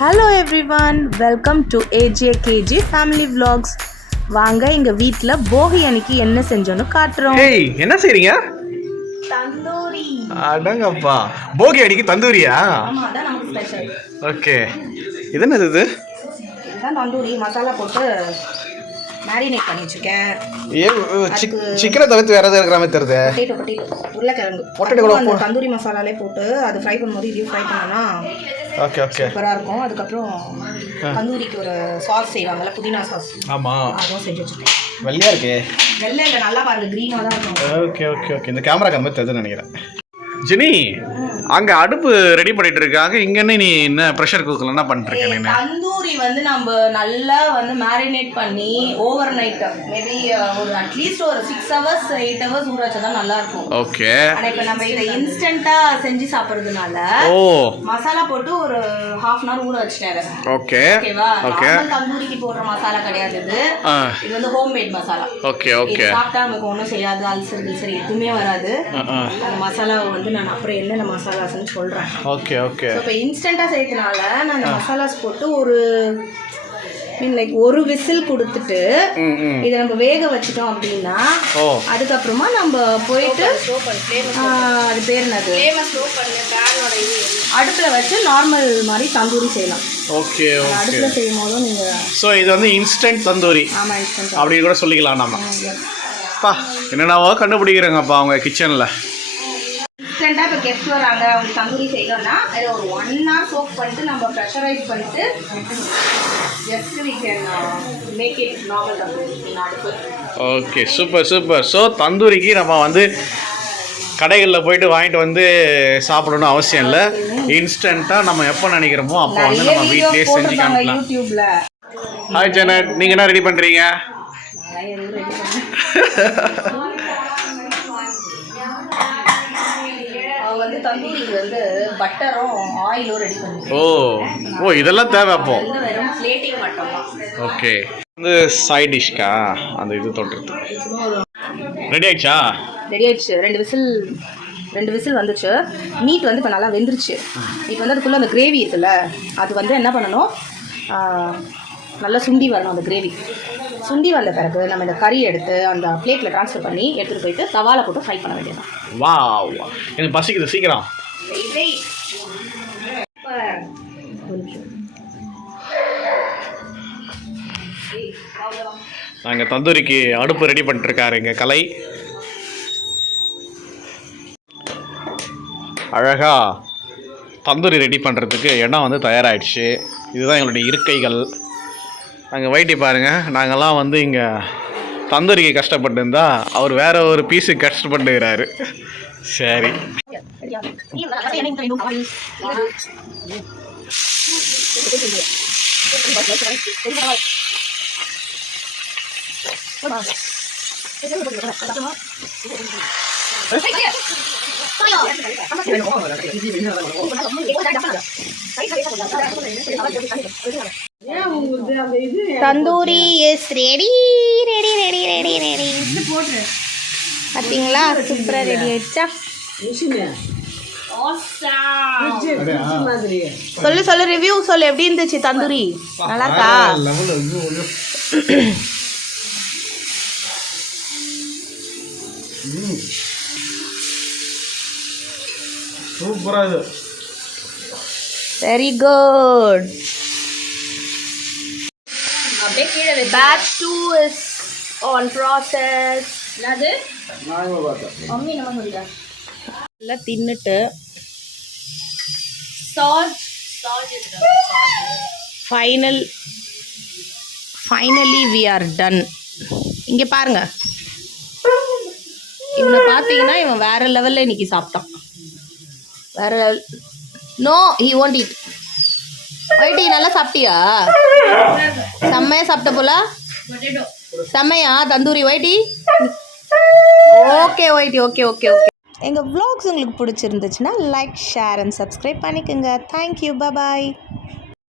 Hello everyone, welcome to AJKG family vlogs. வாங்க எங்க வீட்ல போகி அன்னைக்கு என்ன செஞ்சோன்னு காட்டுறோம். ஏய், என்ன செய்றீங்க? தந்தூரி. அடங்கப்பா, போகி அன்னைக்கு தந்தூரியா? ஆமா, அதான் நமக்கு ஸ்பெஷல். ஓகே, இது என்னது இது? இதுதான் தந்தூரி. மசாலா போட்டு மேரினேட் பண்ணி வச்சிருக்கேன். சிக்கனை தவிர்த்து வேற எதாவது இருக்கிற மாதிரி தருது. உருளைக்கிழங்கு அந்த தந்தூரி மசாலாலே போட்டு அது ஃப்ரை பண்ணும்போது இதையும் ஃப்ரை பண்ணோம்னா ஓகே ஓகே சூப்பராக இருக்கும். அதுக்கப்புறம் தந்தூரிக்கு ஒரு சாஸ் செய்வாங்கல்ல, புதினா சாஸ். ஆமாம், அதுவும் செஞ்சு வச்சுருக்கேன். வெள்ளையா இருக்கே. வெள்ளை இல்லை, நல்லா பாருங்க, க்ரீனாக தான் இருக்கும். ஓகே ஓகே ஓகே இந்த கேமரா மாதிரி தெரியுதுன்னு நினைக்கிறேன். ஜெனி, அங்க அடுப்பு ரெடி பண்ணிட்டு இருக்காங்க. இங்க நீ என்ன ப்ரெஷர் குக்கர்ல என்ன பண்ணிட்டு இருக்க? தந்தூரி வந்து நம்ம நல்லா வந்து மேரினேட் பண்ணி ஓவர் நைட் மேபி ஒரு அட்லீஸ்ட் ஒரு 6 hours 8 hours ஊற வச்சா நல்லா இருக்கும். ஓகே, ஆனா இப்போ நம்ம இத இன்ஸ்டன்ட்டா செஞ்சு சாப்பிடுறதுனால மசாலா போட்டு ஒரு 1/2 hour ஊற வச்சிட்டாரு. ஓகே ஓகேவா? ஓகே, தந்தூரிக்கு போடுற மசாலா கிடையாது இது. இது வந்து ஹோம்மேட் மசாலா. ஓகே ஓகே, சாப்பிட்டா நமக்கு ஒன்றும் செய்யாது, அல்சர் சரி எதுவுமே வராது. அந்த மசாலா வந்து நான் அப்புறம் என்னென்ன மசாலாஸ்ன்னு சொல்றேன். ஓகே ஓகே, இப்போ இன்ஸ்டன்ட்டா செய்யறதுனால நான் அந்த மசாலாஸ் போட்டு ஒரு லைக் ஒரு விசில் கொடுத்துட்டு இதை நம்ம வேக வச்சிட்டோம் அப்படின்னா அதுக்கப்புறமா நம்ம போயிட்டு அது பேர் என்னது அடுப்பில் வச்சு நார்மல் மாதிரி தந்தூரி செய்யலாம். ஓகே ஓகே, அடுப்பில் செய்யும் போதும் நீங்கள் ஸோ இது வந்து இன்ஸ்டன்ட் தந்தூரி. ஆமாம், இன்ஸ்டன்ட் அப்படின்னு கூட சொல்லிக்கலாம். நம்ம என்னென்னவோ கண்டுபிடிக்கிறாங்கப்பா அவங்க கிச்சனில். இன்ஸ்டன்ட்டாக இப்போ கெஸ்ட் வராங்க, அவங்க தந்தூரி செய்யணும்னா அதை ஒரு 1 hour சோக் பண்ணிட்டு நம்ம ப்ரெஷரைஸ் பண்ணிட்டு just we can make it normal tandoori அடுப்பு. Okay, super super. ஸோ தந்தூரிக்கு நம்ம வந்து கடைகளில் போயிட்டு வாங்கிட்டு வந்து சாப்பிடணும்னு அவசியம் இல்லை. இன்ஸ்டண்ட்டாக நம்ம எப்போ நினைக்கிறோமோ அப்போ வந்து நம்ம வீட்லேயே செஞ்சு காமிக்கலாம். யூடியூப்ல. ஹாய் ஜெனட், நீங்கள் என்ன ரெடி பண்ணுறீங்க? வந்து தந்தூரிக்கு வந்து பட்டரும் ஆயிலும் ரெடி பண்ணி. ஓ இதெல்லாம் தேவை அப்போ. வெறும் பிளேட்டிங் மட்டும் தான். ஓகே, வந்து சைட் டிஷ்க்கா அந்த இது தொட்டுறது ரெடி ஆயிடுச்சா? ரெடி ஆயிடுச்சு. 2 விசில் வந்துச்சு. மீட் வந்து இப்போ நல்லா வெந்துருச்சு. இப்போ வந்து அதுக்குள்ளே அந்த கிரேவி இருக்குல்ல, அது வந்து என்ன பண்ணணும், நல்லா சுண்டி வரணும். அந்த கிரேவி சுண்டி வந்த பிறகு நம்ம இந்த கறி எடுத்து அந்த பிளேட்டில் ட்ரான்ஸ்ஃபர் பண்ணி எடுத்துகிட்டு போயிட்டு தவாவில் போட்டு ஃப்ரை பண்ண வேண்டியதான். வாவ், எனக்கு பசிக்குது, சீக்கிரம். நாங்கள் தந்தூரிக்கு அடுப்பு ரெடி பண்ணிட்டுருக்காரு எங்கள் கலை. அழகா தந்தூரி ரெடி பண்ணுறதுக்கு இடம் வந்து தயாராகிடுச்சு. இதுதான் எங்களுடைய இருக்கைகள். நாங்கள் வைட்டி பாருங்கள், நாங்கள்லாம் வந்து இங்கே தந்தூரிக்கு கஷ்டப்பட்டு இருந்தால் அவர் வேற ஒரு பீஸுக்கு கஷ்டப்பட்டுக்கிறாரு. சரி, tandoori is ready ready ready ready ready. பார்த்தீங்களா, சூப்பராக ரெடி ஆயிடுச்சா? சொல்லு ரிவ்யூ சொல்லு, எப்படி இருந்துச்சு தந்தூரி? நல்லா இருக்கா? சூப்பரா இது. Very good. Batch 2 is on process. என்னது? மம்மி நம்ம சொல்லுங்க. எல்லாம் தின்னுட்டு ஃபைனலி we are done. இங்கே பாருங்க, இவனை பார்த்தீங்கன்னா இவன் வேற லெவலில் இன்னைக்கு சாப்பிட்டான். வேற level. No, he won't eat. வைட்டி, நல்லா சாப்பிட்டியா? செம்மையா சாப்பிட்ட போல. செம்மையா தந்தூரி வைட்டி? ஓகே வைட்டி, ஓகே ஓகே ஓகே. எங்கள் vlogs உங்களுக்கு பிடிச்சிருந்துச்சுன்னா லைக், ஷேர் அண்ட் சப்ஸ்கிரைப் பண்ணிக்கோங்க. தேங்க்யூ, பாய்.